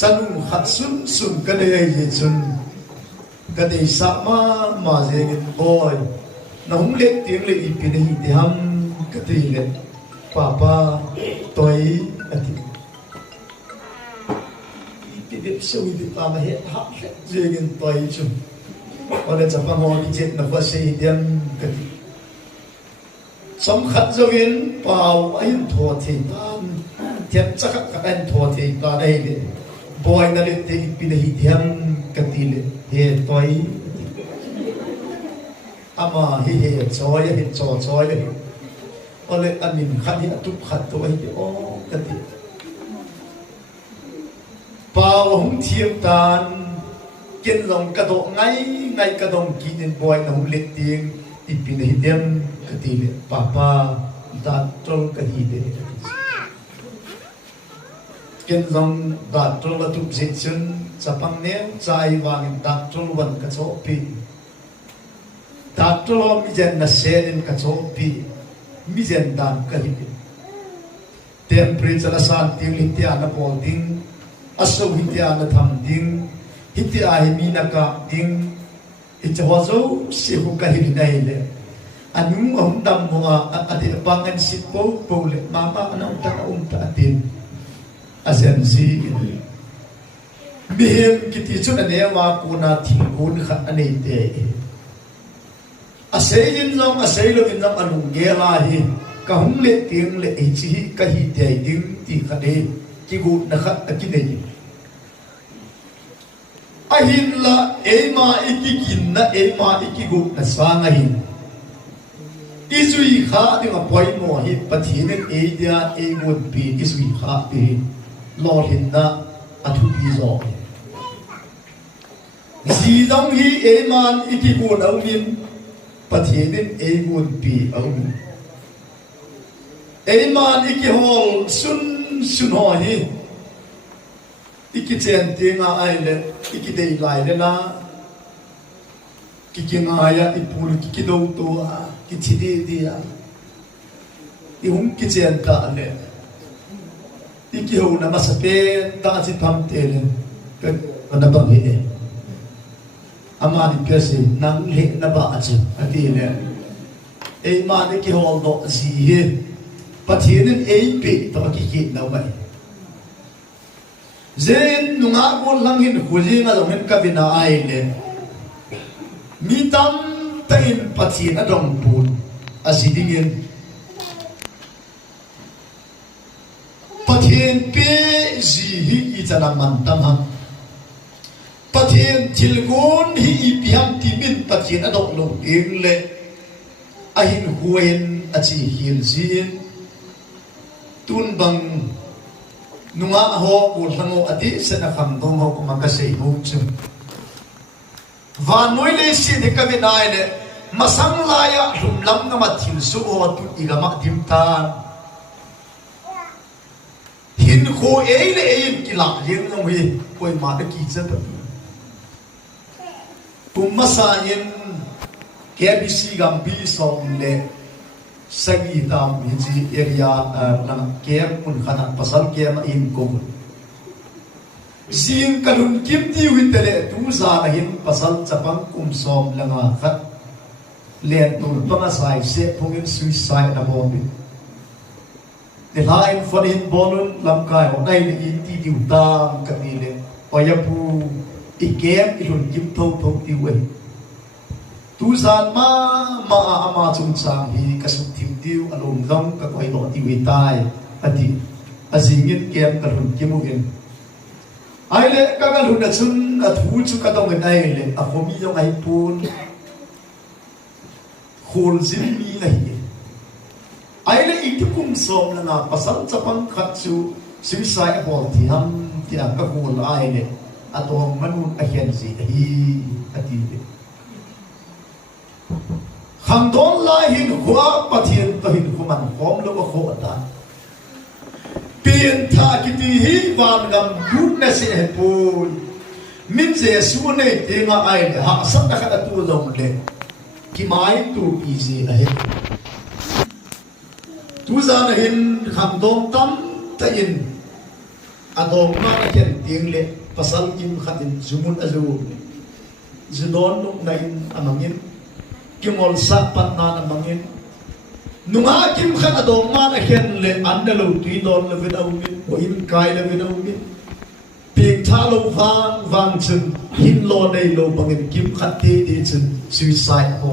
sanung khat sun sun ka dei je chun ka dei sa ma je ngin boy na hung le tiếng le ipin hi te ham ka ti le papa toi ati ti de so wi pa ma he ha je ngin toi chu ore chapa ngo ki jet na fa se hiam ka ti som khat zo win pau ai tho thi tan thiam chak ka an tho thi ta dei le boy na le te ipin hi hiam ka ti le he toi ama hi he choi hi choi ole anin khani atup khat to hi o kati pao hung thiam tan ken long ka do ngai ka dong ki nen boy na hung le ting ipin hi dem kati le papa da tol ka hi de ken long da tol la tup je chun chapang ne chai wang da tol wan ka cho pi Tatlo mi jen na senin ka chopi mi jen dan ka hipi temperature la san ting hitia na pol ding aso hitia na tham ding hitia hi mi na ka ding itwazo si hu ka hi nai le anu hom dam mo ati bangan sit po le mama ana ta atin asen si mi hem kiti chun ne ma ku na thing kun khat ani te asein long aseilo in nam alung ge la hi ka hung le tiếng le e chi ka hi te ding ti kha de ki gu na khat ki de a hin la e ma iki kin na e ma iki gu na sa nga hin izui kha de ma poi mo hi pathin e dia e gu pi izui kha pi lo hin na athu pi zo si dong hi e man iki gu na min pathianin emun pi ang eman iki hol sun ho hi iki chen tinga ai le iki dei lai le na ki kinga ya ipul ki do to ki chidi dia i hum ki chen ta le iki ho na masape ta chi pham te le ka na bang he amani pese nang le na ba achu ati le e ma ne ki hol do zi he pathianin e pe to ki na mai zen nunga ko lang hin khulinga lo hen ka bina ai le mi tam tain pathian adong pun asidingin pathian pe zi hi itana man tam ha pathian tilgun hi ipiam timin pathian adok long ing le ahin huen achi hil zin tun bang nunga ho ko hango adi sana kham dong ho ko makasei ho chu van noi le si de ka binai le masang la ya hlum lam na ma thil su o tu igama dim ta hin kho e le e ki la ling no hi koi ma de ki cha Pumasayin KBC gambi song le sagi tam hinji area lang kem un khana pasal kem in ko zing kalun kim ti witele tu za na hin pasal chapang kum som langa khat len tur panga sai se phungin suicide na bombi the line for in bolun lam kai o dai le in ti diu tam katile oyapu ikem ilun kim thau ti we tu san ma ama chung sang hi kasuk thim tiu alum dam ka koi do ti we tai ati azingin kem ka hun kimugen ai le ka ga hun chun a thu chu ka dong ai le a khomi yong ai pun khol zin mi ngai ai le itikum som la na pasal chapang khat chu suicide bol ti ham ti a ka hol ai le atong manun ahian si hi ati khandon la hin huwa pathian to hin khuman khom lo ko kho ta pien tha ki ti hi wan gam goodness e pul min je su ne te ma ai ha sa ta kha tu lo le ki mai tu pi je a he tu za na hin khandon tam ta in adong ma ken ting le pasal kim khatin zumun azu zudon nuk na in amangin kimol sa pat na amangin nunga kim khat adong ma ken le andalo ti don le vidawin o in kai le vidawin ping thalo vang chun hin lo nei lo bangin kim khat te di chun suicide ho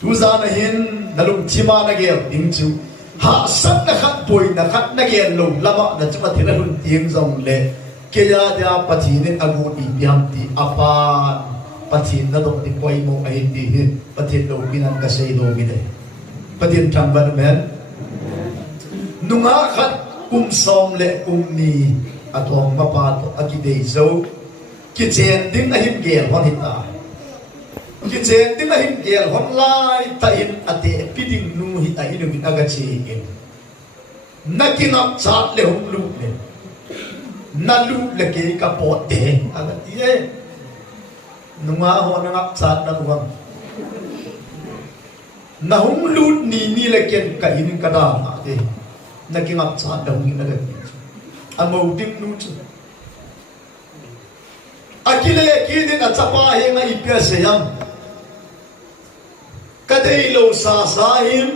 tu za na hin nalung chima na gel ding chu ha sat na khat poi na khat na gel lo lama na chuma thina hun tiang zong le ke ya ja pathi ne agu ti piam ti apa pathi na do ti poi mo ai ti hin pathi lo binan ka sei lo bi de pathin tham ban men nunga khat kum som le kum ni atong ma pa to akidei zo ki chen ding na him gel hon hita ki chen ding na him gel hon lai ta in ate piding nu hi ta inu min aga chi in nakinap chat le hum lu le na lu le ke ka po te aga ti e nunga ho na ngap chat na nuam na hum lu ni le ken ka in ka da ma te nakingap chat da hum na ga amau dim nu chu akile kidin achapa he nga ipya seyam kadei lo sa sahim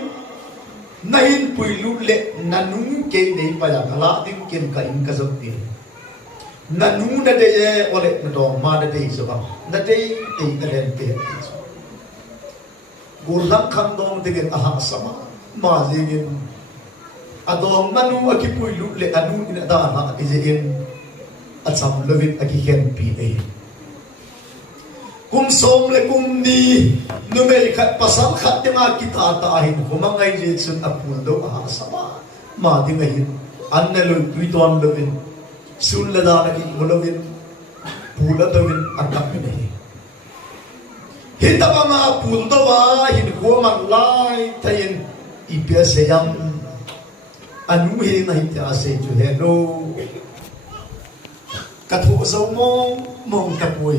nahin puilu le nanu ke nei pala kala dim ken ka in ka zakti nanu na de ole do ma de de so na de de na len pe gurlam kham dong de gen aha sama ma jingin adong manu aki puilu le anu ina da ha ki jingin acham lovin aki hen pi e kum som le kum ni numeri khat pasal khat te ma kita ta hin humangai je chun apul do a sama ma ding hin annelu tuiton lovin sul la da ki lovin pula lovin akap ne hita ba ma pul do wa hin ko man lai tayin ipya seyam anu he na hita se ju he no kathu zo mong kapui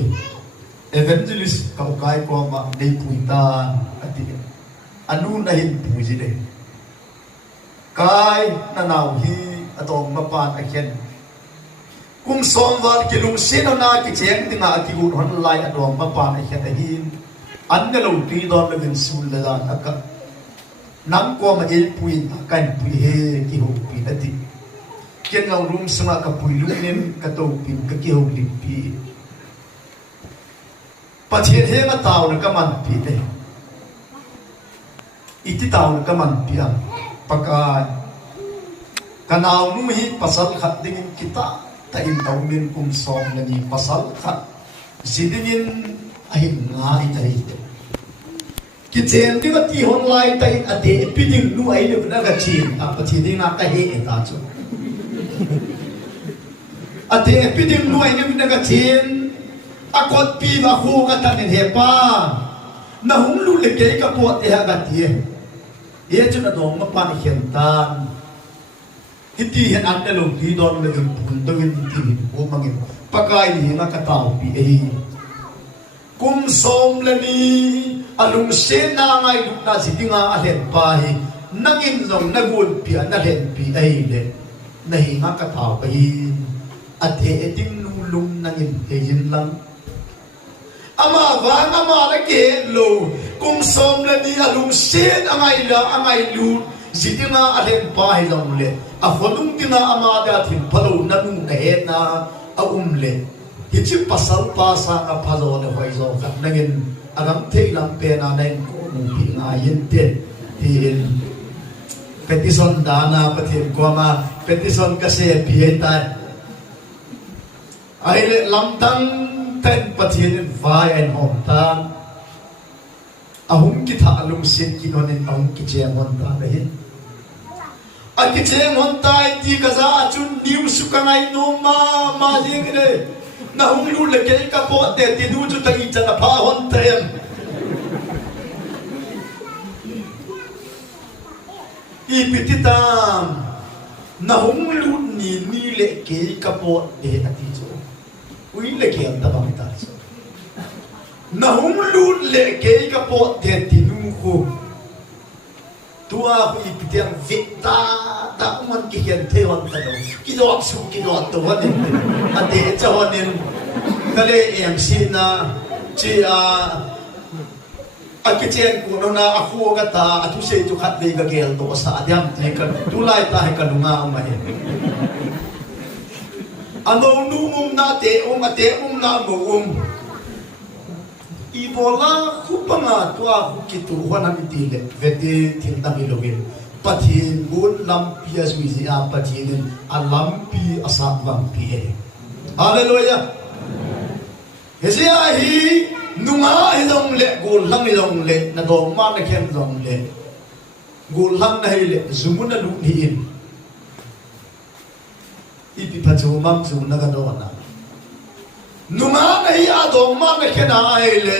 evangelist kau kai ko ma nei puita ati anu na hin puji de kai na nau hi atong mapan akhen kum somwal ki lung sin na ki cheng tinga ki gun hon lai atong mapan akhen hin anne lo ti don le vin sul la dan aka nam ko ma el puin kan pui he ki ho pi ati ken ngau rum sama ka pui lu nen ka to pin ka ki ho li pi pathian he ma taw na ka man pi te iti taw na ka man pi a paka kanaw nu hi pasal khat ding kita ta in taw min kum som na ni pasal khat sidingin ahin nga itai ki chen ti ka ti hon lai ta in ate piding nu ai ne na ga chin a pathian ding na ka he ta chu ate piding nu ai ne na ga chin akot pi va khu ka ta ne he pa na hung lu le ke ka po te ha ga ti ye chu na dong ma pa ni khen tan hiti hen an na lo ti don le dum pun do win ti o mangin pakai ni na ka taw pi e kum som le ni alung se na ngai lu na si tinga a hen pa hi nangin zong na gun pi na hen pi ai le na hi nga ka taw ka hi ate eting lu lum nangin e yin lang ama vang ama la ke lo kum som la ni alung sen angai lu zidinga alen pa hi long le a hodung tina ama da thin phalo na nu na he na a le hi chi pasal pa sa nga phalo ne hoi zo khat nangin agam thei lam pe na nen ko mu pi nga yin te tin petison dana pathin ko ma petison ka se pi ta ai le lam tang ten pathian vai and hom ta ahum ki tha alum sin ki non en ahum ki che mon ta re a ki che mon ta ti ka za chun niu su ka ngai no ma jing re na hum lu le ke ka po te ti du chu ta i cha na pha hon trem i pititam na hum lu ni le ke ka po te ati chu ui le ke anta ba ta so na hum lu le ke ka po te ti nu ko tua ku ipitiang vita ta man ki hian theon ta do ki do su ki do to ni ate chawanin kale em si na chi a kitchen ku no na aku ga ta atu se tu khat de ga gel to sa diam ni ka tu lai ta he ka lunga ma he ano nu na te ate na mo ibola kupanga tua kitu wana mitile vete tinta milogin pathin gun lampi aswisi a pathin a lampi asak lampi e hallelujah hesia hi nunga hilong le gul lang hilong le na do ma na khem long le gul lang na hile zumuna lu ni in ipi pachu mam zu na ga do na nunga na hi a do ma na khena hile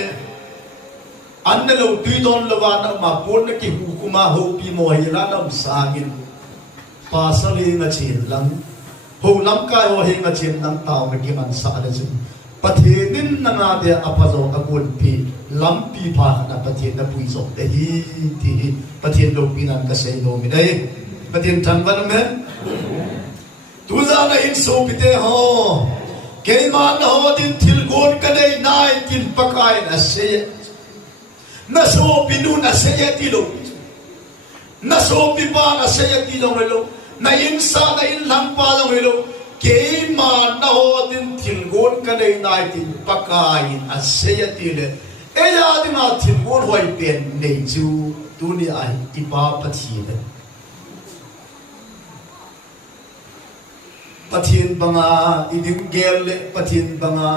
anna lo tui don lawa na ma pon na ki hukuma ho pi mo hi la nam sagin pa sa le nga chin lang ho lam kai ho he nga chin nang taw na ki man sa da jin pathin na nga de apazo akun pi lam pi pha na pathin na pui zo de hi ti pathin lo pi nan ka sei no mi dai pathin thang van men tu za na in so pi te ho ke ma na ho din thil gon ka dei nai tin pakai na se na so pi nu na se ya ti lo na so pi pa na se ya ti lo na in sa na in lam pa lo ke ma na ho din thil gon ka dei nai tin pakai a se ya ti le e ya di ma thil gon hoi pen nei chu tu ni ai ti pa pa thi le pathin banga iding gel le pathin banga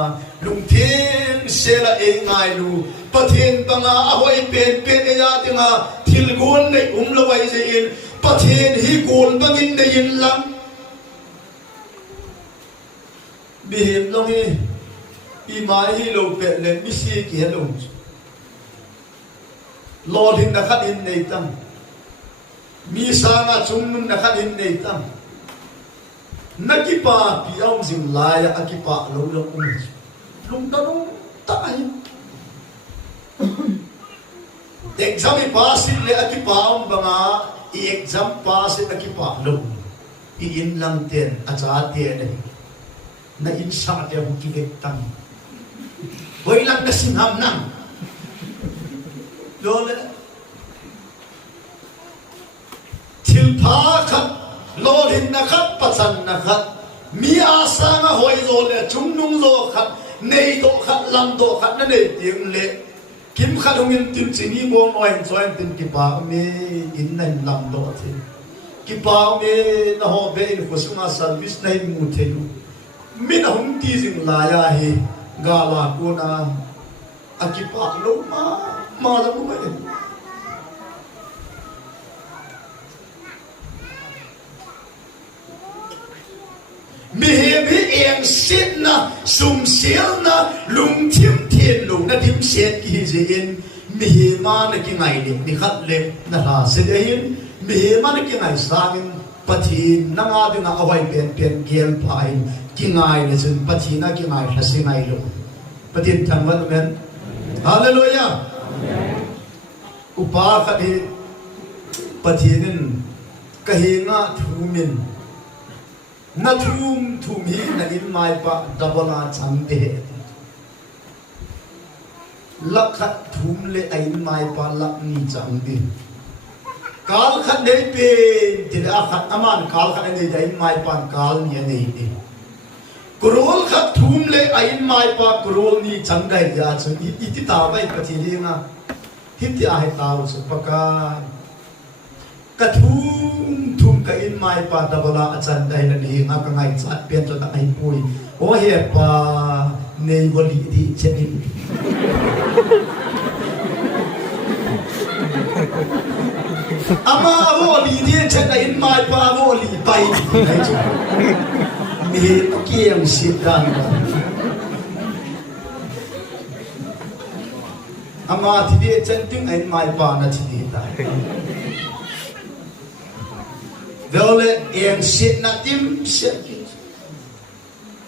lung thin se la e ngai lu pathin banga ahoi pen pen e ya di ma thil gon nei lo wai je in pathin hi gon bangin nei in lam bihim long hi i mai hi lo pe le mi si ki lo lord hin na khat in nei tam mi sa nga chung nun na khat in nei tam nakipa pi aum jing lai akipa lo lo lung ta no ta ai exam pass le akipa aum banga i exam pass akipa lo i in lang ten acha te ne na in sa de hu ki ve tam hoi lang na sinham nam lo le til pha khat lo hin na khat pachan na khat mi asa nga hoi zo le chung nung zo khat nei do khat lam do khat na nei tiang le kim khat hong in tin chini bo noi join tin ki pa me in nai lam do the ki pa me na ho be in ko sunga service nai mu the lu min hong ti jing la ya he ga la ko na akipa lo ma la mu me mi he bi eng sit na sum sil na lung thim thiên lung na dim set ki je in mi he ma na ki ngai le ni khat le na ha se de in mi he ma na ki ngai sang in pathin na nga de na awai pen gel phai ki ngai le chen pathin na ki ngai hla se ngai lo pathin thang wan men hallelujah upa kha di pathinin ka he nga thumin na thum hi na in mai pa dabala chang de lakhat thum le ain mai pa lak ni chang de kal khat nei pe til a khat aman kal khat nei dai mai pa kal ni nei de kurol khat thum le ain mai pa kurol ni chang dai ya chu iti ta bai pa thi ri na hiti a he ta su paka ka thum ka in mai pa dabala achan dai la ni nga ka ngai chat pen to ta ai pui o he pa nei wali di chekin ama wali di chat in mai pa wali pai ai chu ni kiam sitan ama thi di chat ting in mai pa na thi ta Vele en sit na dim set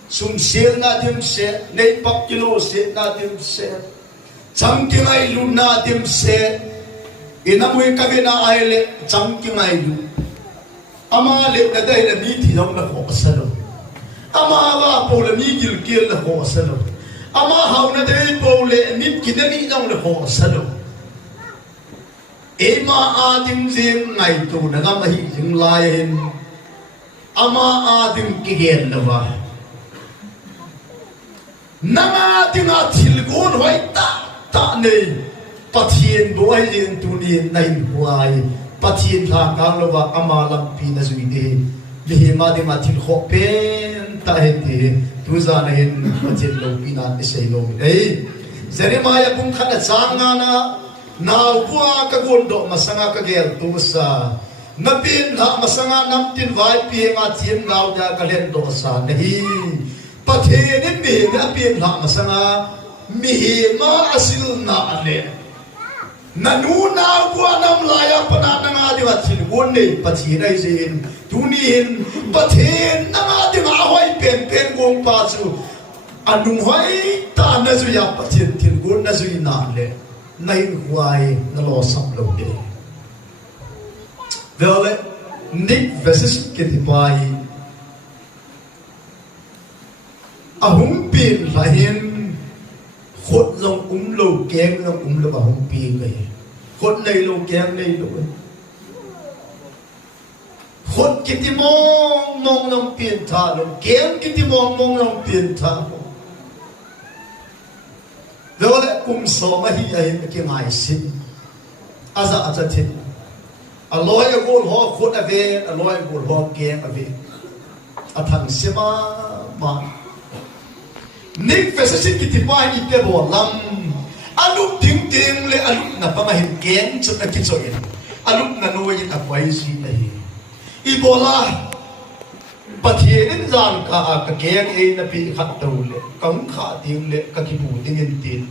sum sil na dim set nei pop kilo sit na dim set cham ki ngai lu na dim set inamui kavina aile changki ngai du ama le na dai na mi thi dong na ko salo ama wa po le mi gil kil na ko salo ama hau na dai po le mi kidani dong na ko salo ema adim jing ngai tu na ga ma hi jing lai hin ama adim ki gen na wa nanga tinga thil gon hoi ta nei pathian boy len tu ni nai huai pathian tha kang lo wa ama lam pi na zui de li ma de ma thil kho pen ta he ti tu za na hin pathian lo pi na te sei lo ei Jeremiah pum khana changa na naw bua ka gon do masanga ka gel tu sa napin la masanga nam tin vai pi nga chim naw ja ka len do sa nahi pathian mi na pin la masanga mi ma asil na ale nanu na bua nam la ya pana na nga de wa chin gon nei pathian ai jin tunin pathian na nga de ma hoi pen pen gong pa chu anung hoi ta na zu ya pathian tin gon na zu na le nai huai na lo sam lo de vele nik verses ke ti pai ahum pin la hin khot long lo keng long lo ba hum pin kai khot nei lo keng nei lo khot ki ti mong long pin tha lo keng ki ti mong long pin tha vele so ma hi ai ki ngai sin aza aza thi aloi gol ho khot ave aloi gol ho keng ave athang sema ma nik fesasin kitipai ni pe bo lam alup ting ting le alup na pa ma hin ken chut na kichoin alup na noi ta kwai si nei I bola pathian zan ka ka keng e na pi khat to le kong kha ting le ka ki bu ting in tin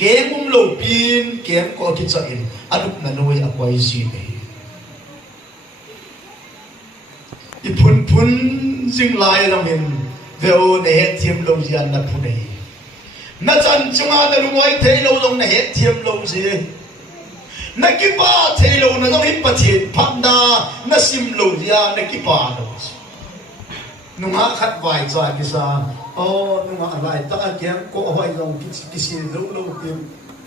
keng lo pin keng ko kichoin alup na noi a kwai si nei I pun jing lai lam hin veo ne het thiam lo jian na phu nei na chan chunga na lungoi thei lo long na het thiam lo ji na ki pa thei lo na long hin pathian phanda na sim lo ya na ki pa lo nunga khat vai chwa ki sa o nunga lai ta kyam ko hoi long ki si lo tim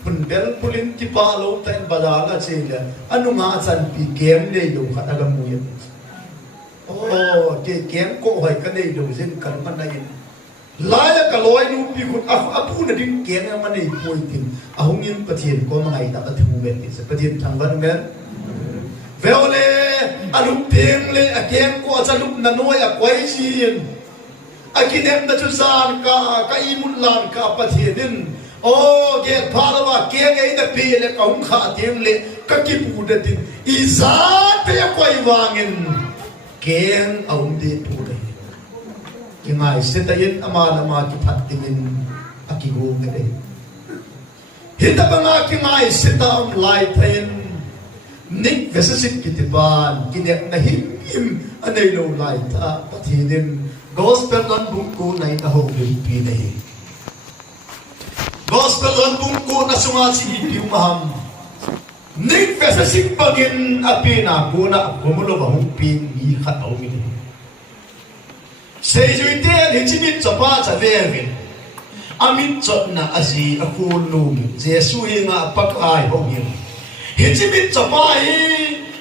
pun bel pulin ki pa lo ta bazar la che le anunga chan pi kem nei lo khat aga mu ya oh ke kem ko hoi ka nei lo jin kan man nai laya ka loi nu pi khut apu na din kem ma nei poi tin ahungin pathian ko ma ngai ta ka thu ben ni se pathian thang ban men veole alup peng le a kem ko achalup na noi a kwai sin akinem na chu san ka imul lan ka pathianin oh ge pharawa ke ngai na pi le ka hung kha tem le ka ki pu da tin iza te kwai wangin keng aum de pure ki ngai se ta yin ama lama ki phat timin akigo ngade hita banga ki ngai se ta am lai thain nik vesasit ki tiban ki nek na him anei lo lai ta pathinin gospel lan bung ko nai ta ho ri pi nei gospel lan bung ko na sunga si piu maham nik vesasit pagin apina ko na gumulo ba hum pin mi khat au mi sei jui te ni chimit chapa cha ve amin chot na asi akul lum jesu hinga pakai ho mi hichimit chapa hi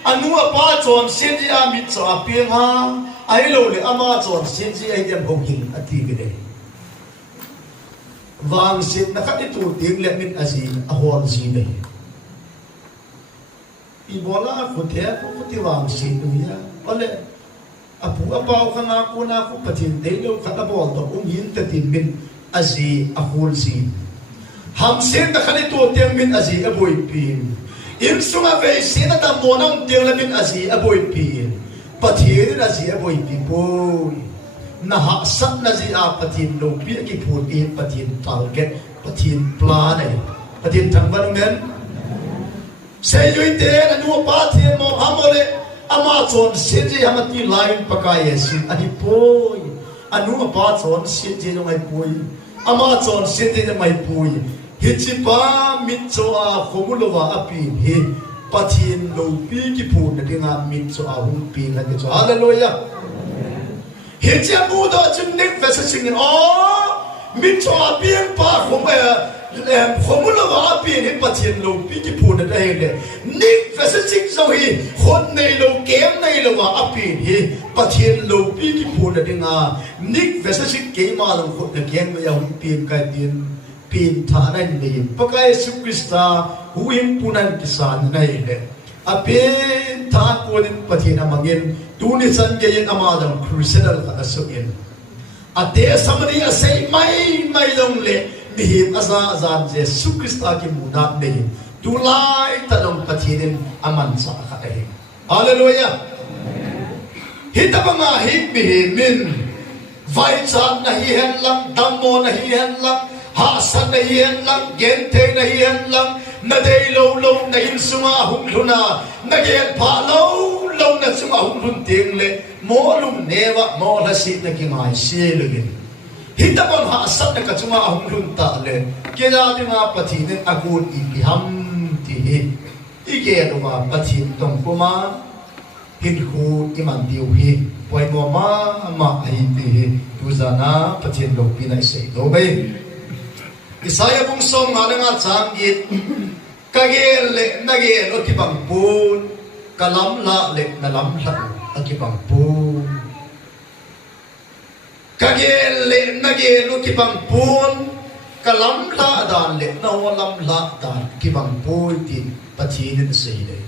anua pa chon sin ji amit cha pi ha ai lo le ama chon sin ji ai dem ho hin ati ge de wang sin na khat tu ting le min asi a hon si de I bola ko the ko ti wang sin du ya ole apu apau khanga ko na ko pathin de lo khata bol to yin ta tin min asi a hol si ham sin ta khani tu tem min asi a boi pin in sunga ve sin ta monang tem la min asi a boi pin pathin na si a boi pin boi na ha sat na si a pathin lo pi ki phut ki pathin target pathin plan ai pathin thang ban men sei yui te na nu pa thien mo amole ama chon sinji hamati line pakai sin ani poi anu pa chon sinji no mai poi ama chon sinji no mai poi hichi pa mit cho a khomulova api he pathin lo pi ki phun na dinga min so ahum pi na ki so hallelujah he chia mu do chun nik vesa singin min so apian pa khomula wa apian he pathin lo pi ki phun na dai le nik vesa sing so hi khon nei lo kem nei lo wa apian he pathin lo pi ki phun na dinga nik vesa sing ke ma lo khot na kem ya hum pi ka din pin thanan ni pakai sukrista huim punan kisan nai le apin tha konin pathina mangin tuni san ge yin amadam crucial ka asuin ate samani asai mai long le bihim asa azam je sukrista ki munat nei tulai tanong pathinin aman sa ka ai hallelujah hitabanga hik bihimin vai chan na hi hen lang dammo na hi hen lang ha san na hian lang gen the na hian lang na dei lo na in suma hum luna na gen pha lo na suma hum lun ting le mo lum newa mo la si na ki ngai si lugin hitabon ha san na ka suma hum lun ta le ke ja di ma pathi ne agun i bi ham ti hi i ge do ma pathi tong ko ma hin khu i man diu hi poi mo ma ai ti hi tu za na pathi lo pi na sei do bai Isaya bung song nga chang yit kagel le nagel o kibang pun kalam la le nalam la o kibang pun kagel le nagel o kibang pun kalam la dan le nawalam la dan kibang pun tin patinin sei le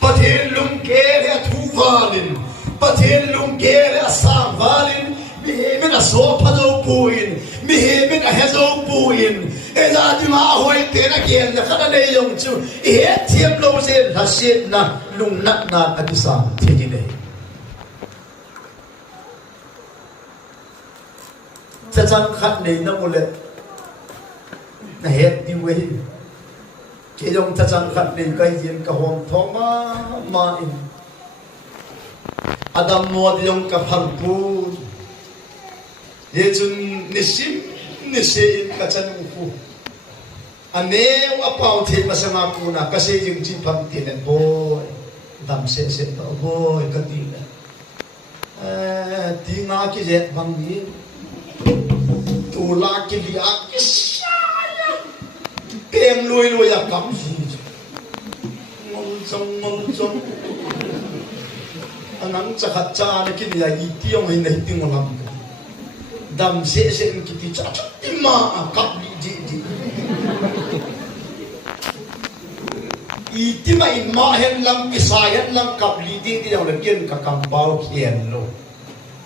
patin lung ke le thu valin patin lung ke le asam valin mihimin aso pado puin mihimin ahezo puin eza di ma hoi te na kian na kada le yong chu e thiam lo se la sit na lung nat na atisa thigi le cha chang khat nei na mole na het di we ke yong cha chang khat nei kai yin ka hom thoma ma in adam mo di yong ka phal pu ye chun nisim ka chan upu ane wa pau the masama kuna ka se jing chi pham ti ne boy dam se to boy ka ti na ti nga ki je bang ni tu la ki li a ki sha tem lui ya kam ji mong chong anang cha khat cha ne ki ya i ti ong nei ti ngolam dam se ki ti cha cha ti ma kap li ji i ti mai ma hen lam ki sa hen lam kap li ti dang le kien ka kam pau kien lo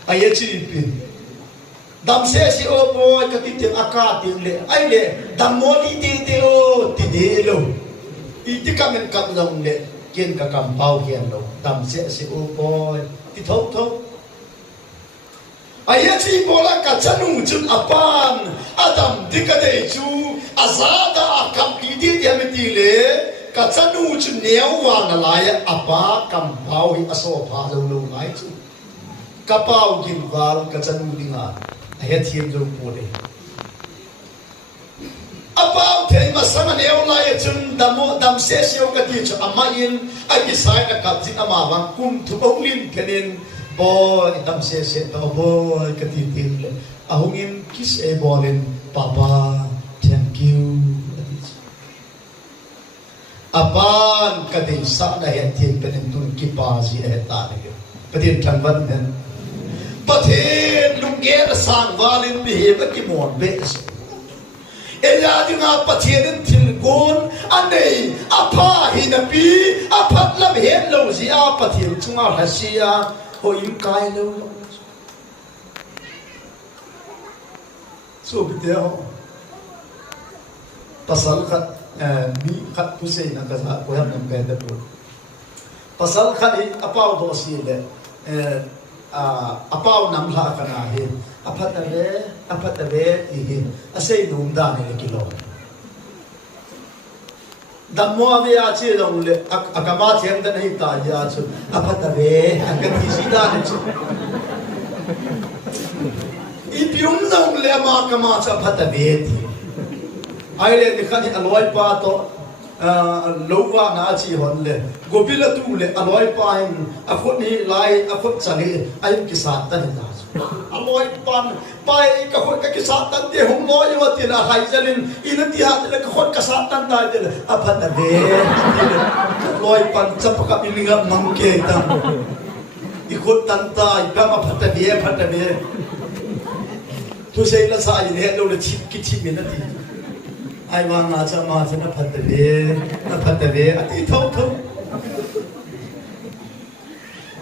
ai chi pin dam se o boy ka ti ti aka ti le ai le dam mo li ti o ti de lo i ti ka men kap long le kien ka kam pau kien lo dam se o boy ti thok ayati bola ka chanu chun apan adam dikade chu azada akam idi diameti le ka chanu chun newa na laya apa kam pau hi aso pha lo lai chu ka pau gin wal ka chanu dinga ayati jo pole apau thei ma sama neu lai chun dam se ka ti chu amain ai sai na ka jin ama wang kum thu bong lin kenin boy dam se to boy ka ti tin le ahungin kis e bolin papa thank you apan ka dei sa na hen tin pen tun ki pa ji e ta le patin thang van den pathin lunger sang walin bi he ki mon be ela dinga pathin thil gon anei apa hi na pi apat lam hen lo ji a pathin chunga hasia ho im kai lo so bideo pasal khat mi khat tu se na ka ko ham nam ka da pu pasal khat i apau do si le apau nam la kana he aphat ave i asei num da ne kilo dammo ave a che long le akama chen da nei ta ya chu aphat ave akati si da ne chu i pium long le ma kama cha aphat ave ti ai le ni khani aloi pa to lowa na chi hon le gobila tu le aloi pain akhot ni lai akhot chani ai ki sa ta ni ta aloi pan pai ka khot ka ki sa tan te hum loi wa ti la hai jalin in ti ha te ka khot ka sa tan ta te aphat na ve loi pan chap ka ilinga mang ke ta i khot tan ta i ka ma phat ta ve tu sei la sa i ne lo le chip ki chip min na ti ai wa nga cha ma cha na phat ta ve ati thau thau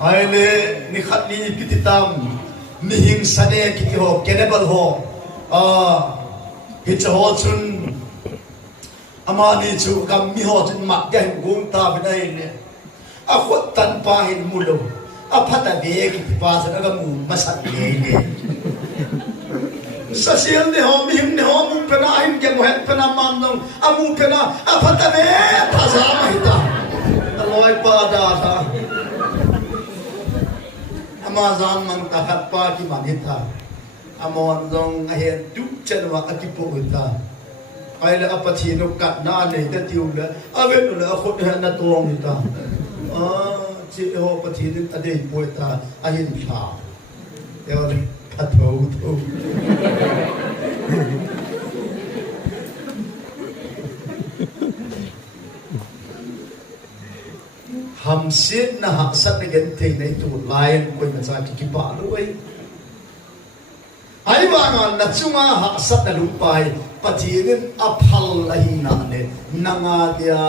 ai le ni khat ni pititam ni hing sane ki ho kenebal ho hi cha ho chun ama ni chu kam mi ho chun mak ya gung ta bi dai le a khot tan pa hin mulo a phat ta ve ki pa sa ga mu ma sat le le Sasial ne ho mi him ne ho mu pena aim ke mo het pena man nong amu pena apata me paza ma hita aloi pa da tha amazan man ta khat pa ki man hita amon dong a he du chen wa akipo hita ai la apathi no kat na ne ta tiu le ave no la khot ha na tong hita chi ho pathi din ta dei poita a hin tha yo le thâu hầm xiết na hạ sát na gen thei nei tu lai ko na cha ki pa loi ai wa ngan na chunga hạ sát na lu pai pathin a phal la hi na ne nanga dia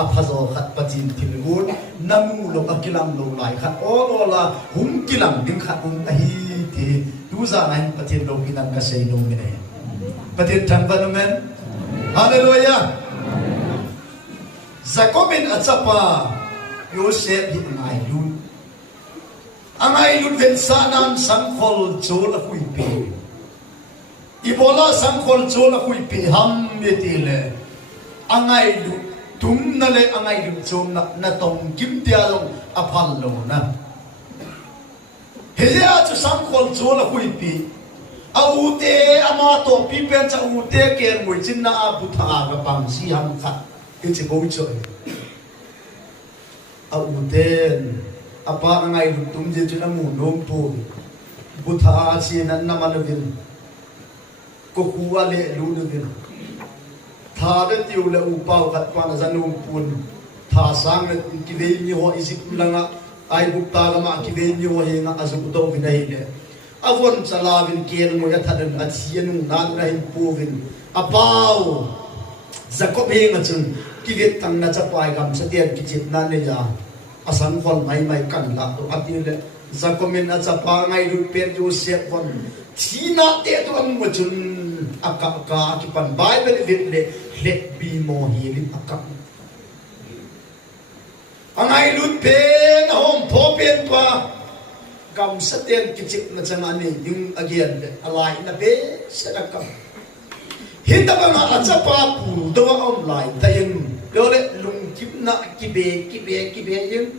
a phazo khat pathin thilgun namu lo akilam lo lai khat o la hum kilam ding khat hum a hi ti tu za ngai pathin lo kinan ka sei lo mi ne pathin thang ban men hallelujah zakomin achapa Yosef hi angai lu ven sanan sangkhol chol a hui pe ibola sangkhol chol a hui pe ham me ti le angai lu tum na le angai lu chom na tong kim tia long a phal lo na heya chu sangkhol chol a hui pe a u te ama to pi pen cha u te ker mui chin na a bu tha ga pang si ham khat ke che go choi a uten apa ngai lu tum je chuna mu nom pu butha chi nan na man vin ko kuwa le lu nu vin tha de tiu le u pau khat pa na zanum pun tha sang le ki ve ni ho isip langa ai bu ta ga ma ki ve ni ho he nga azu to vin dai le avon chala vin ken mo ya thadan a chien na na hin pu vin apau zakob he nga chun ki ve tang na cha pai gam sa tian ki chit na ne ja asan khol mai kan la to atile zakomin achapa ngai ru pen Joseph von thina te to am mo chun akap ka ki pan bible le let be mo healing akap angai lut pe na hom pho pen pa kam saten ki chip na changa ni ding again alai na be sadakam hinda ba na achapa pu do online tayin Yole lung kim na kibe yung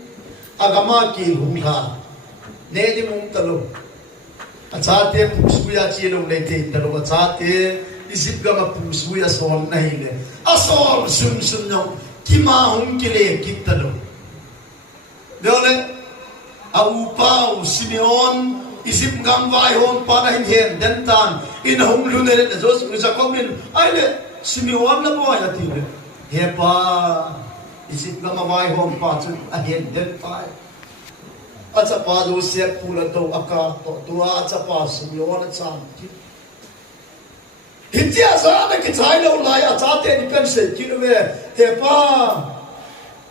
agama ki hum ha ne di mum talo achate pusuya chi lo le te talo achate isip gama pusuya sol na hile asol sun no kima hum kile kitalo yole au pau Simeon isip gam vai hon para hin hen dentan in hum lunere jos jacomin aile Simeon na boy atile hepa isip na mawai hom pa chun ahen den pai acha pa do se pula to aka to tua acha pa Simeon acha hitia sa na ki chai lo lai acha te ni kan se ki we hepa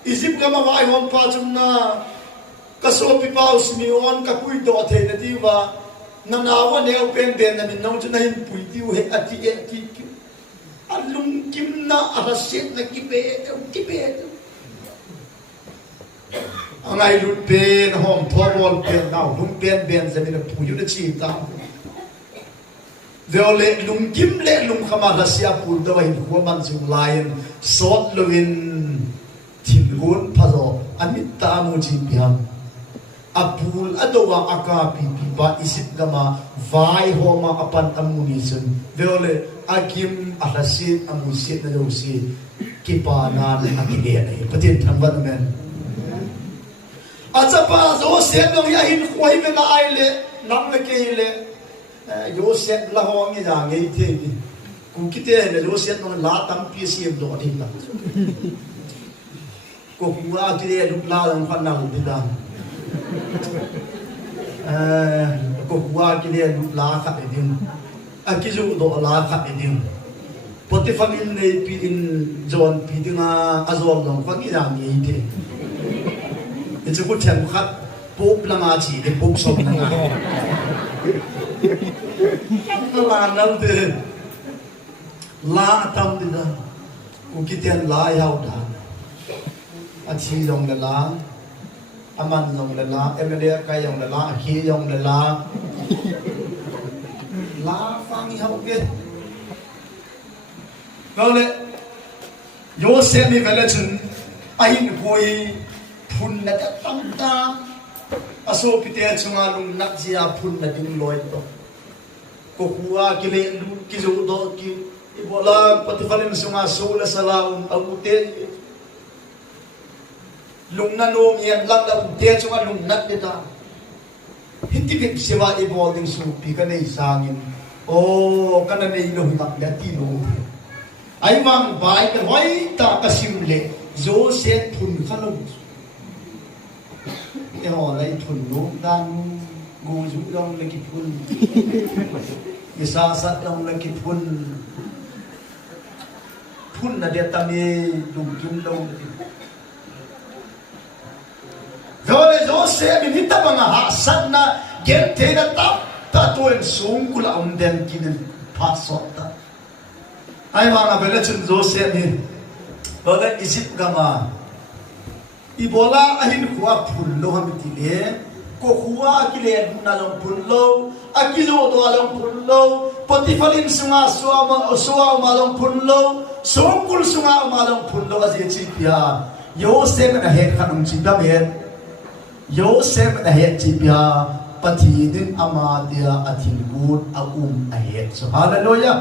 isip na mawai hom pa chun na ka so pi pa Simeon ka pui do the na ti wa na wa ne open ben na min no chun na hin pui ti he ati e ki alung kim na arasit na kibeto angai lut pen hom thobol pen now lung pen ben zamin na puyu na chi ta veole lung kim le lung khama rasia pul da wai ko man jung lion sot lowin thilgun phazo amit ta mu ji biam apul adowa aka pi ba isip gama vai homa apan amunition veole akim ahasit amusit na dosi kipa nan akilia nei patin thamban men achapa Joseph dong ya hin khoi me na aile nam le ke le Joseph la hong ni ja ngei the ku kite le Joseph dong la tam pi sim do ni ta ko wa kire lu la dong khan na di da ko wa kire lu la kha din akizu do la kha din Potifamin nei pi in John pi dinga azol dong khan ni ja ngei the itu ku tem khat pop langa chi de pop som langa la nam de la tam de da ku kitian la yau da a chi dong de la aman dong de la emele kai dong de la khi dong de la phang hau ke gole Joseph ni vele chun ain koi phun na ta tam ta aso pite chunga lung nak jia phun na ding loi to ko huwa ki le lu ki zo do ki ibola patifalin sunga so la salaum amute lung na no yan lang da te chunga lung nak de ta hindi ke sewa ibol ding su pi ka nei sangin o kana nei lo nak ya ti lo ai mang bai ka wai ta ka sim le zo se phun khalom cái họ lấy thuần lúa đang ngồi giúp đông lấy kịp phun cái sa sát đông lấy kịp phun là để tam ye dùng kim đông rồi rồi sẽ bị hít bằng hạ sát na gen thế đã tap ta tuần xuống của là ông đen kia phát sọt ta ai mà là về là chuyện rồi sẽ bị rồi là Egypt gama ibola ahin khuwa phullo ham tile ko khuwa kile na long phullo akizo do long phullo potifalin sunga suwa ma long phullo songkul sunga ma long phullo aje chi pia Joseph na he khanung chi ba ben Joseph na he chi pia pathi din ama dia athil gut ahe so hallelujah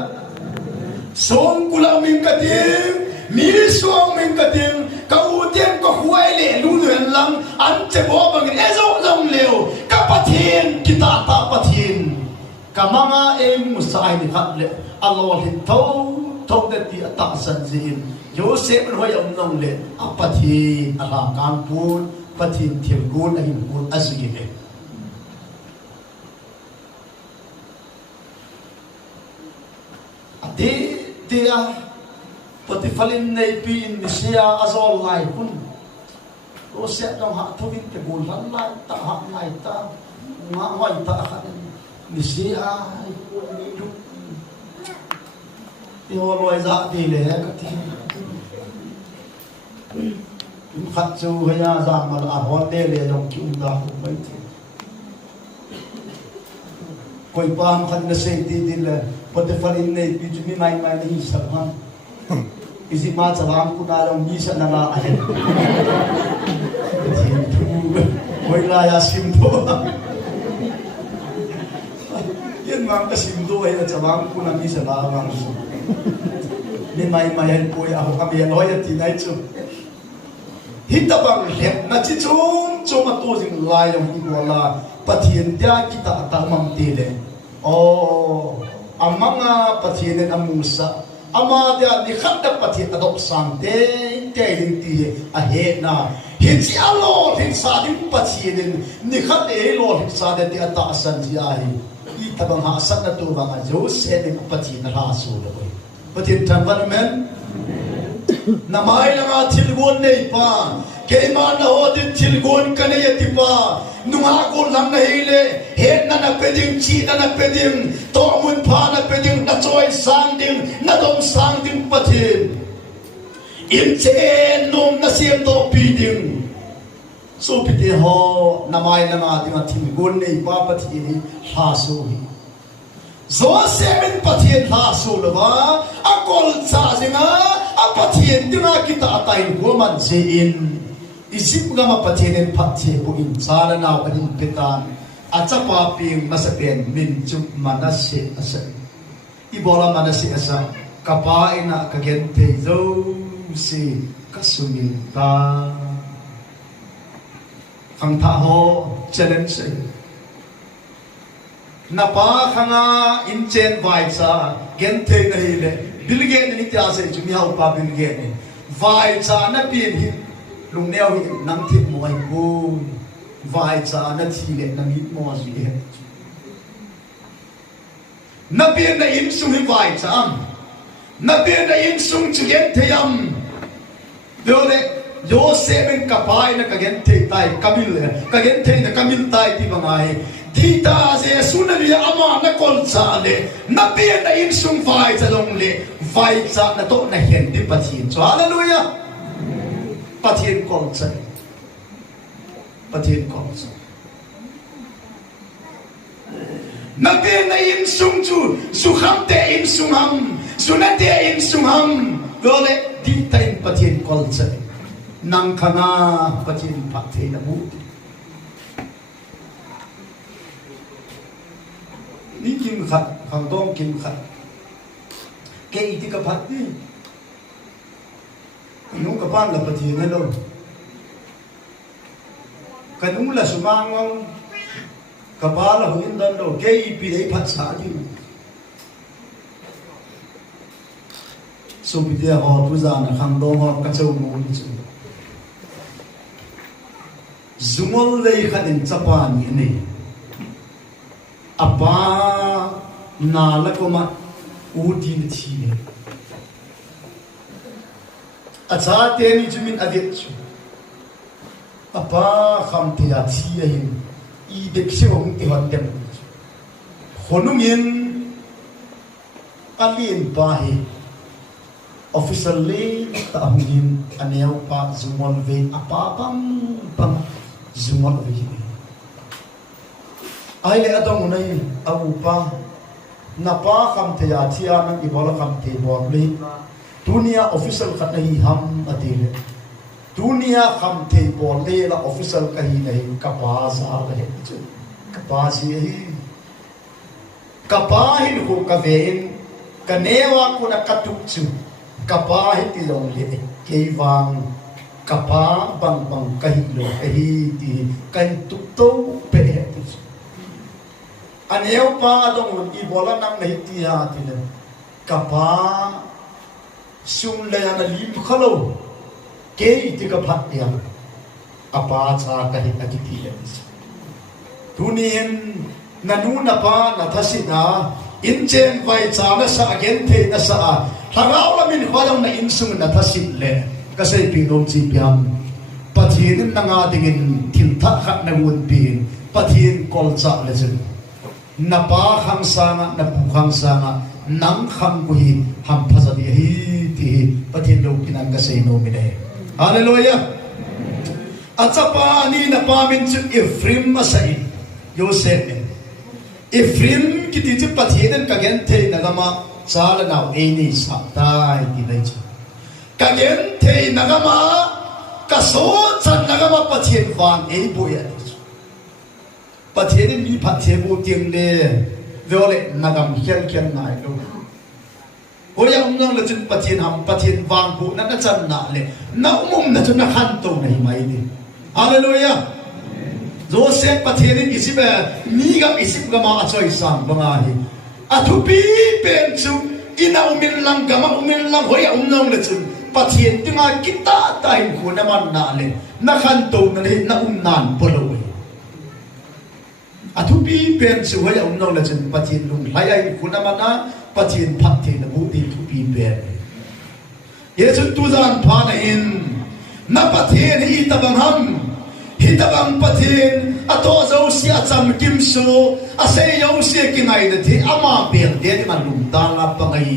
songkul amin katim mi suang min katim kau tiêm có khuấy lệ lu luyện lăng ăn chế bó bằng cái ezo dòng liều các pathin kita ta pathin kamanga em musai ni khat le Allah hin thâu de ti ta san zin Joseph hoi om nong le apathi ala kan pun pathin thil gun a hin pun azgi le ade Potifalin nei pi in Misia azol lai kun o se dong ha thovin te gol lan lai ta ha lai ta nga hoi ta kha Misia ko ni lu yo loi za ti le ka ti in khat chu ya za mal a hon de le dong ki da hu mai ti koi pam khan na se ti din le Potifalin nei pi mi mai ni sa ha isi ma chalam ku na long ni sa na la ahen koi la ya sim do yen mang ka sim do ai chalam ku na ni sa la mang ni mai hen poi a ka me loi ti nai chu hita bang lep na chi chung ma to jing lai long hi wala pathian dia kita ta mam ti le o amanga pathian en amusa ama dia ni khatta pathi adop sante interin ti a he na hinchi alo hin sa din pathi den ni khat e lo hin sa de ti ata san ji ai I tabang ha san na tu banga jo se de pathi na ha su do pathi tan van men na mai la thil gon nei pa ke ma na ho din thil gon kan ye ti pa nunga ko lam na hele he na peding chi na peding to mun pha na peding na choi sang ding na dom sang ding pathin in che nom na siam to pi ding so pite ho na mai na ma ding thim gon nei pa pathi ni ha so hi zo seven pathin ha so lawa akol cha jinga a pathin dina kita tain ko man je in isip gama patinin pathe bu in sala na panin petan achapa ping masapen min chup manase asa ibola manase asa kapa ina kagen te zo si kasumin ta khang tha ho challenge se napa khanga in chen vai cha gen the nei le bilge ni tia se chumi hau pa bilge ni vai cha na pin hi lung neo hi nang thip mo ai bu vai cha na thi le na mi mo ji he na pin na im sung hi vai cha na pin na im sung chu gen theyam dole yo se ben kapai na kagen thei tai kamil kagen thei na kamil tai ti bangai Dita se sunali ama na kolsa le na pia na in sung vai cha long le vai cha na to na hen di pathin so hallelujah pathin kolsa na pia na in sung chu su kham te in sung ham sunate in sung ham dole dita in pathin kolsa nang khana pathin pathe na mu ni kim khat khang dong kim khat ke iti ka phat ni nung ka pan la pati na lo kanung la sumangong ka pa la huin dan lo ke pi dei phat sa di so bi dia ho tu za na khang dong ho ka chau mo ni chu zumol lei khanin chapa ni ni apa na la koma udin thi acha te ni chumin adet chu apa kham te ya thi hin I dek se hong ti hot dem honungin alin pa hi officially ta hongin aneu pa zumol ve apa pam zumol ve ai le adong nei au pa na pa kham the ya thia nang I bola kham the bor le dunia official khat nei ham atile dunia kham the bor le la official ka hi nei ka pa sa le chu ka pa si hi ka pa hin ko ka vein ka newa ko na katuk chu ka pa hi ti long le ke wang ka pa bang ka hi lo hi ti kan tuk to pe ti aneu pa dong I bola nang nei ti ha ti le kapa sum le ana lim khalo ke ti ka phat ya apa cha ka hi ati ti le tunien nanu na pa na thasina in chen vai cha na sa again the na sa hangau la min khwadong na in sum na thasin le ka sei pi nom chi piam pathin na nga dingin thil tha khat na un pin pathin kol cha le chen na pa khang sanga na pu khang sanga nang kham ku hi ham phasa di hi ti pathin lo kinang ka sei no mi de hallelujah achapa ni na pa min chu Ephraim masai Joseph Ephraim ki ti chu pathin ka gen the na gama sala na e ni sa tai ti dai chu ka gen the na gama ka so chan na gama pathin wan e bu ya pathin ni pathe bu tiang de vole nagam khian nai lo oya umnang la chun pathin ham pathin wang bu na chan na le na umum na chun na khan to nei mai ni hallelujah Joseph pathin ni isibe ni gam isip gama achoi sang banga hi athu pi pen chu ina umil lang gama umil lang hoya umnang la chun pathin tinga kita tai khu na man na le na khan to na le na nan polo athu pi pen chu hoya umnang la chun pathin lung lai ai khu na mana pathin phat the na bu di thu pi pen yesu tu zan pha na in na pathin hi tabang ham hi tabang pathin ato zo si acham kim so ase yo si ki ngai de thi ama ber de ma lum ta la pa ngai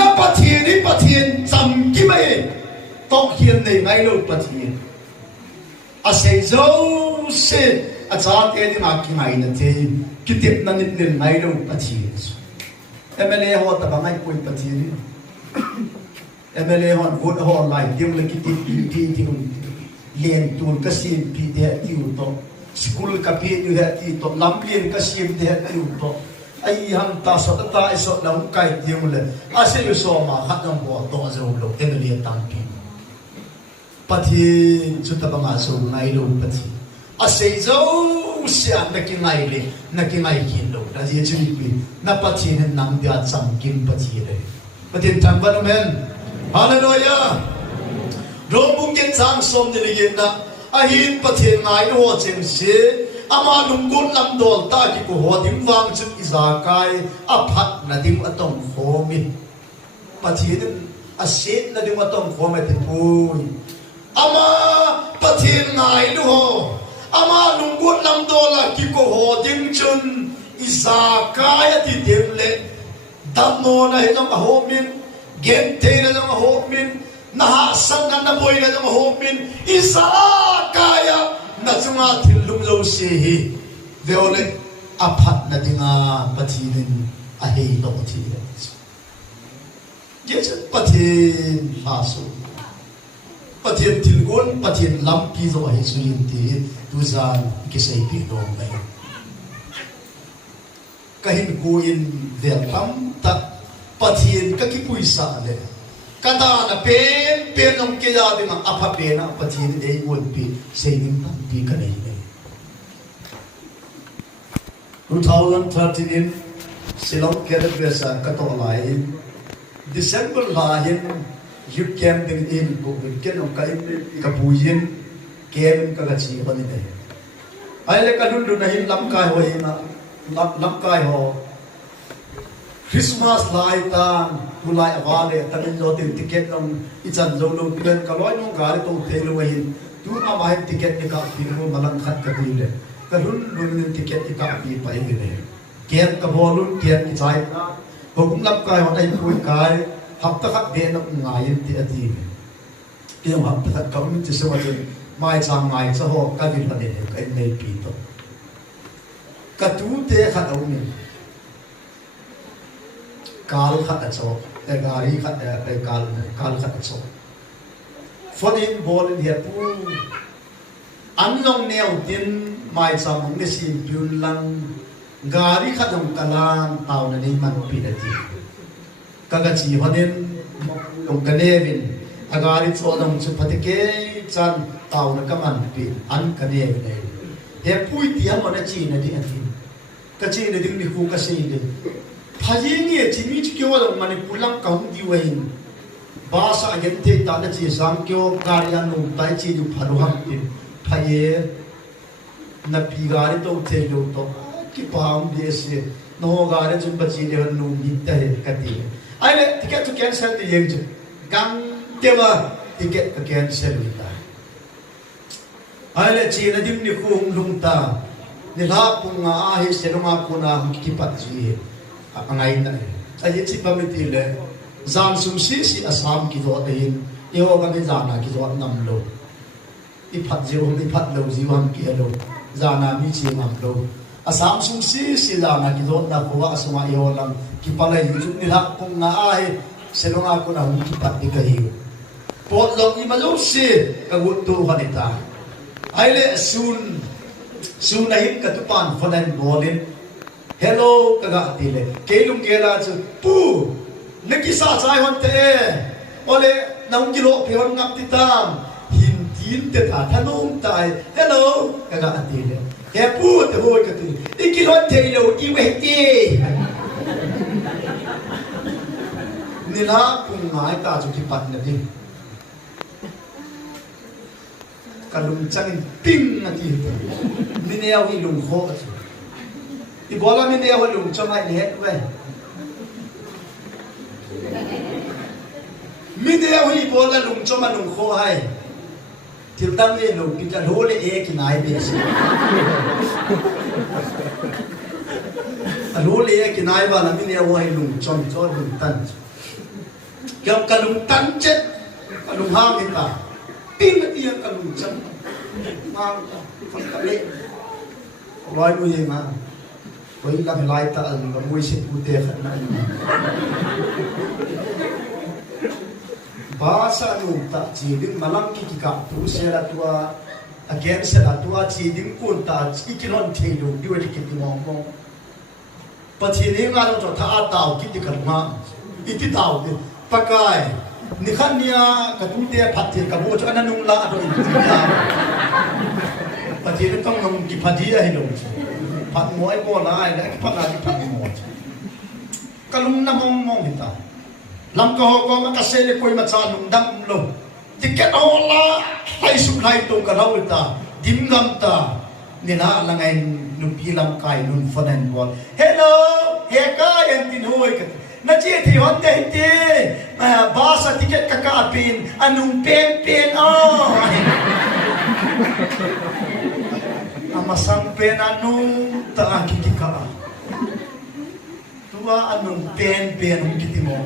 na pathin hi pathin cham ki mai to hian nei ngai lo pathin ase zo se acha te di ma ki ngai na the ki tip na nit nen ngai lo pathin MLA ho ta bangai pui pathin MLA hon vote ho lai tiu le ki ti len tur ka sim pi de tiu to school ka pi yu he ti to lamplien ka sim de tiu to ai ham ta so ta so lam kai tiu le ase yu so ma khat nam bo to zo lo MLA tam pi pathin chu ta banga so ngai lo pathi a sei zo sia na ki ngai le na ki ngai kin lo da ji chu pi na pathin nang dia cham kim pathi le pathin tham ban men hallelujah romung ke chang som ni ge na a hin pathin ngai ho chen se ama lungkut lam dol ta ki ko ho dim wang chu iza kai a phat na dim atong khomi pathin a set na dim atong khome te pui ama pathin ngai lu ho ama lungkut lam dol la ki ko ho dim chun iza kai ti dem le dam no na he jong ho min gen te na jong ho min na sang na boy na jong ho min iza kai na chunga thil lum lo se hi veole aphat na dinga pathin a hei do thi yes pathin hasu pathin tilgon pathin lam ki zo hi suin ti tu zan ki sei pi do mai kahin ko in ver tam ta pathin ka ki puisa le kada na pen nong ke ya dinga apha pe na pathin ei won pi sei nim tam pi ka nei 2013 in Silong Kerabesa Katolai December lahin you came in with Kenom Kaim Kapuyin came Kagachi on the day. I like a Lundu Nahim Lamkai Hoina Lamkai Ho Christmas light who like a valley, Tamin Lotin ticket on it's a Lolo Pilan Kaloino Garito Tailaway. Do not mind ticket the cup people Malan Hatkabule. Karun lumin ticket ika api pa ibine kian ka bolun kian ki chai na hogum lap kai hot ai pui kai hapta khat be na ngai ti ati kiam hapta khat kaun ti se wa mai chang ngai sa ho ka din pa de kai nei pi to ka tu te khat au ni kal khat a cho e gari khat e kal khat a cho for in bol in here pu anlong neo tin mai sam hong ne sim pyun lang gari khatom kalan taw na ni man pi da ti kaga chi hoden long kanevin agari chodong chu phatike chan taw na kaman pi an kanevin ne he pui ti am na chi na di ati ka chi na ding ni ku ka sei de phaji ni chi mi chi kyo dong mani pulang ka hung di wain ba sa yen te ta na chi sam kyo gari anu tai chi du pharu ham ti phaye na pigari to thelo to ki pam dese no gare chun bachi le nu ni ta he kati ai le ticket to cancel the yeng gang tewa ticket to cancel ni ta ai le chi na dim ni khum lung ta ni la punga a he se ma puna ki pat ji angai na ai chi pa mi ti le zam sum si asam ki do te hin e ho ga ni zana ki do nam lo i phat ji hom i phat lo ji wan ki lo zana mi chi nam lo asam sum si zana ki do na ko asuma yo lam ki palai ju ni hak pung na ai selonga ko na ki pat ni ka hi pot lo i ma lo si ka gut tu hanita ai le sun na him ka tu pan fonan bolin hello ka ga ti le ke lum ke la chu pu neki sa chai hon te ole nang ki lo pe hon ngap ti tam hin te ta thanong tai hello ka ga ti le he pu te ho ka ti ikilon te lo i we ti ni la pung ngai ta chu ki pat na di kalung changin ping na ti ni ne au hi lung kho i bola mi ne ho lung changai ni het we mi ne au hi bola lung choma lung kho hai til tam le lung pi ka hole e ki nai be si a hole e ki nai ba na mi ne au hi lung chom cho lung tan kyam ka lung tan chet ka lung ha mi ta ping na ti ka lung cham ma phang ka le loi nu ye ma với làm lại ta ẩn và môi sinh cụ thể khẩn này ba sa nụ ta chỉ đứng mà lăng kí cả tu sẽ là tua again sẽ là tua chỉ đứng cuốn ta chỉ cái non thay đổi điều này cái mong mong bắt thì nếu ngang cho ta tàu kí thì cần mà ít tàu thì pakai ni khan nia ka tu te phat ti ka bo cha na nung la do in pa ti tong ngam ki phadi a hi lo phat mo ai bo la ai la phat na ki phat mo kalung na mong mong hita lam ka ho ko ma ka se le koi ma cha lung dam lo ti ke ola hai su lai to ka lau ta dim lam ta ni na la ngai nung pi lam kai nun fonen bol hello he ka yan tin hoi ka na chi thi hon te ti ba sa ticket ka ka pin anung pen amasang pen anung ta ki ka tuwa anung pen kiti mo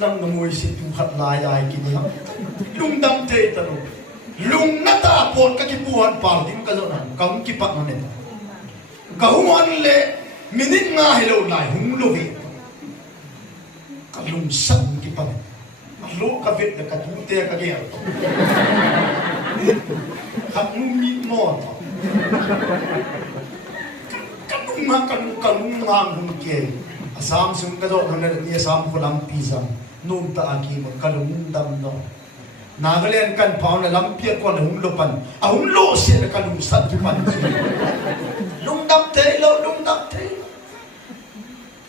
lang ngamoy si tu khat lai ai ki ni lung dam te ta no lung na ta pon ka ki puan par dim ka zo na kaung ki pak na ne ka humon le minit nga hello lai hum lo vi ka lung san ki pa lo ka vet ka tu te ka ge ka mi mo ka lung ngang hum ke asam sung ka zo na ni asam ko lam pizza num ta aki mo ka lung dam no Nagaland kan pau na lampia ko na humlo pan a humlo se na kalung sat tu pan lung dam te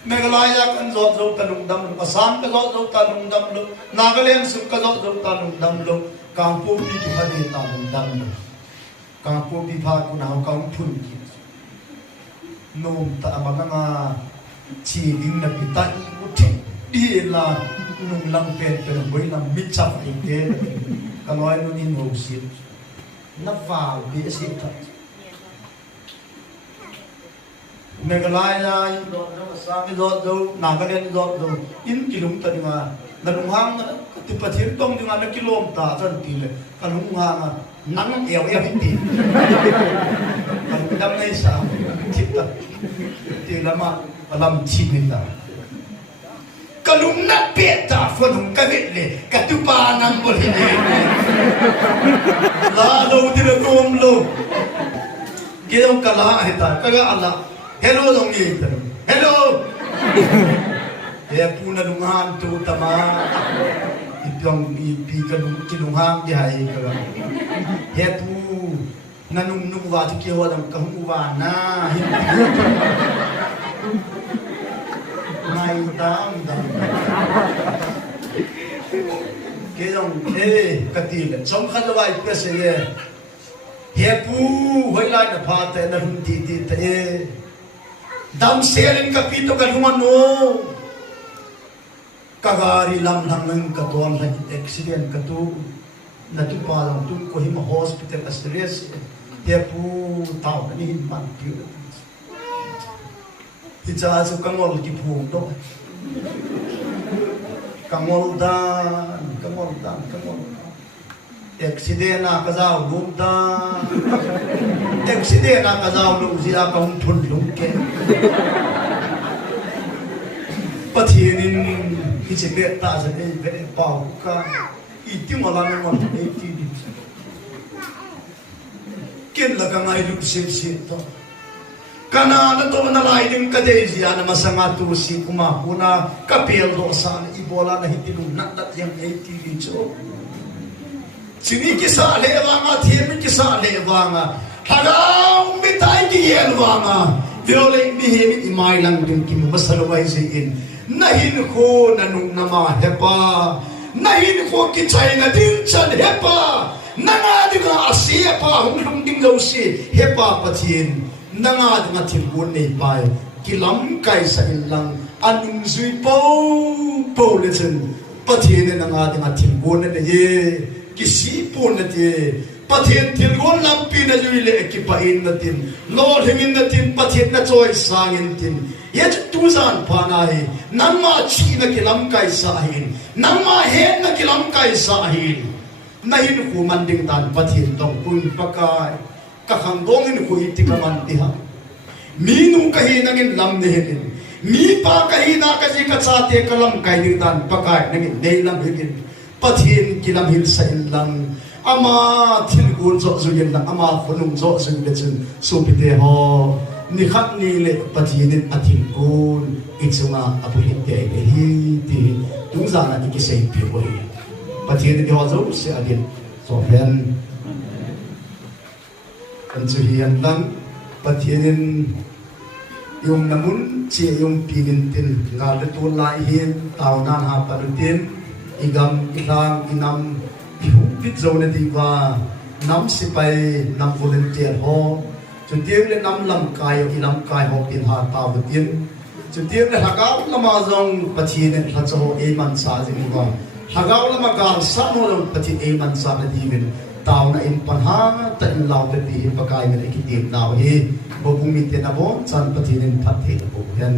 Meghalaya kan zot zo ta lung dam lo Assam ka zot zo ta lung dam lo Nagaland sum ka zot zo ta lung dam lo Kampo pi tu ha de ta lung dam lo Kampo pi pha ku na kaung phun ki nom ta amaga nga chi ding na pita I uthi di la nung lang pen pen boy lam mitchap ite kaloi nu ni no sit na vào bi sit ta Meghalaya do Assam do Nagaland do in kilum ta dinga na lung hang ti pathir tong dinga na kilom ta chan ti le kalung hang nang eo ti dam nei sa ti ta ti lama lam chi ni ta kalung na peta fonung kavit le katupa nang bolhi la lo dir kom lo gedong kala hita kaga ala hello dong ni hello ya puna lungan tu tama itong pi kalung kilunghang di hai kaga ya pu nanung nung wa ti kiwa dam kahung wa na Nai dang cái dòng thế cái tiền là sống khăn là vậy cái gì hiệp pu với lại là phá thế là hung ti thế đam xe lên cái pito cái hung ano cái gari lam thang nâng cái tuan là accident cái tu là tu pa lang tu ko him hospital stress hiệp pu tao cái gì man tiêu thì cha su kangol ki phum do kangol dan accident na ka zau lum da accident na ka zau lum zia ka hum thun lum ke pathianin ki chebe ta sa ei ve pau ka I ti mala na mon ei ti di ken la ka ngai lu se to kana na to na lai dim ka de zia na masanga tu si kuma kuna kapel do san ibola na hitilum na dat yang ei ti di cho sini ki sa le wanga thiem ki sa le wanga hagau mi tai ki yen wanga viole mi he mi mai lang dum ki masalo wai se in nahin ko nanung nama hepa nahin ko ki chai na din chan hepa nanga dinga asia pa hum ding lo si hepa pathin nanga dinga thil bun nei pai kilam kai sa in lang anung zui po le chen pathin nanga dinga thil bun ne ye kisi pun na ti pathian thil gon lam pi na jui le ki pa in na tin lord hingin na tin pathian na choi sang in tin ye tu zan pa na hi namma chi na ki lam kai sa hin namma he na ki lam kai sa hin na hin ku man ding tan pathian tong kun pakai ka khang dong in ku iti ka man ti ha mi nu ka hi nangin lam ne hin mi pa ka hi na ka ji ka cha te ka lam kai ding tan pakai nangin nei lam hin pathian kilam hil sa ilang ama thil gun zo zo yen lang ama phonung zo zo le chen so pite ho ni khat ni le patinin athim kun ichunga apuhin te hi ti tungza na ikisei phoi patinin ho zo se agin so hen kan chu hian lang patinin yung namun chi yung pinin tin ngal tu lai hin taw nan ha palutin igam ilang inam pit zo na diwa nam sipai nam volunteer ho chu tieng le nam lam kai ilam kai ho tin ha taw tin chu tieng le hagaw lama zong patinin ha cho e man sa jing wa hagaw lama gal sa mo long patin e man sa na divin taw na in panha ta in law te ti pakai me ki ti naw hi bo bung mi te na bo chan patinin phat the bo yan